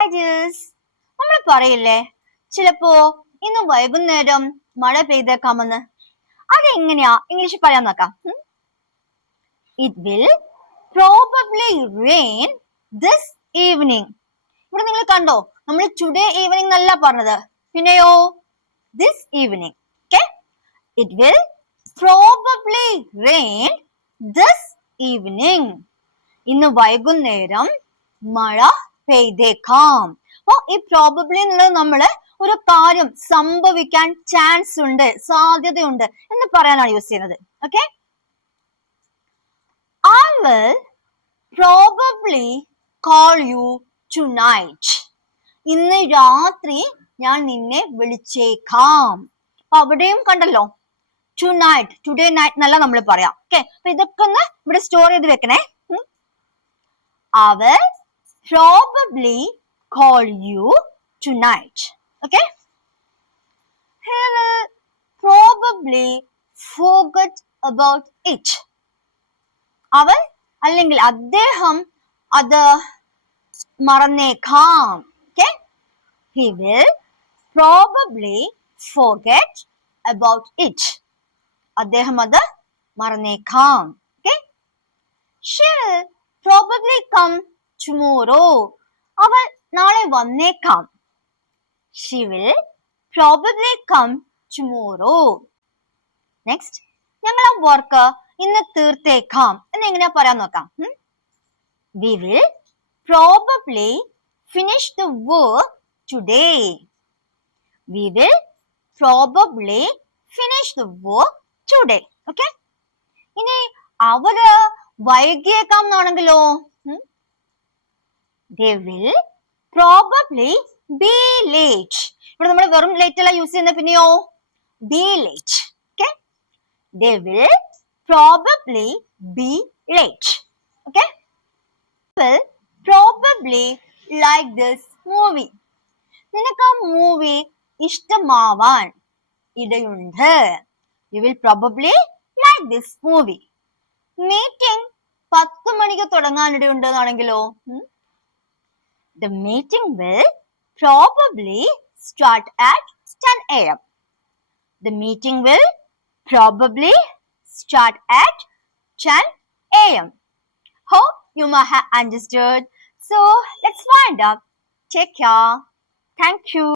നമ്മൾ പറയില്ലേ ചിലപ്പോ ഇന്ന് വൈകുന്നേരം മഴ പെയ്തേക്കാമെന്ന്. അതെങ്ങനെയാ ഇംഗ്ലീഷിൽ പറയാൻ നോക്കാം. It will probably rain this evening. ഇവിടെ നിങ്ങൾ കണ്ടോ, നമ്മൾ ടുഡേ ഈവനിങ് എന്നല്ല പറഞ്ഞത്, പിന്നെയോ this evening. Okay, it will probably rain this evening. ഇന്ന് വൈകുന്നേരം മഴ പെയ്തേക്കാം. അപ്പൊ ഈ പ്രോബബ്ലി എന്നുള്ളത് നമ്മള് ഒരു കാര്യം സംഭവിക്കാൻ ചാൻസ് ഉണ്ട്, സാധ്യതയുണ്ട് എന്ന് പറയാനാണ് യൂസ് ചെയ്യുന്നത്. Okay, I will probably call you tonight. ഇന്ന് രാത്രി ഞാൻ നിന്നെ വിളിച്ചേക്കാം. അപ്പൊ അവിടെയും കണ്ടല്ലോ tonight, today night എന്നല്ല നമ്മൾ പറയാം. ഓക്കെ, അപ്പൊ ഇതൊക്കെ ഒന്ന് ഇവിടെ സ്റ്റോർ ചെയ്ത് വെക്കണേ. I will probably call you tonight. Okay, he will probably forget about it. അവൻ അല്ലെങ്കിൽ അദ്ദേഹം അത് മറന്നേക്കാം. Okay, he will probably forget about it. അദ്ദേഹം അത് മറന്നേക്കാം. Okay, she will probably come tomorrow. അവൾ നാളെ വന്നേക്കാം. She will probably come tomorrow. Next, ഞങ്ങൾ ആ വർക്ക് ഇന്ന് തീർത്തേക്കാം എന്ന് എങ്ങനെയാ പറയാൻ നോക്കാം. We will probably finish the work today. We will probably finish the work today. Okay, ഇനി അവര് വൈകിയേക്കാം എന്നാണെങ്കിലോ they will probably be late. ഇവിടെ നമ്മൾ വെറും ലേറ്റ് അല്ല യൂസ് ചെയ്യുന്ന, പിന്നെയോ be late. Okay, they will probably be late. Okay, will probably like this movie. നിനക്ക് ആ മൂവി ഇഷ്ടമാവാൻ ഇടയുണ്ട്. You will probably like this movie. Meeting 10 മണിക്ക് തുടങ്ങാനിടയുണ്ട് എന്നാണെങ്കിലോ the meeting will probably start at 10 a.m. The meeting will probably start at 10 a.m. Hope you might have understood. So let's wind up. Take care. Thank you.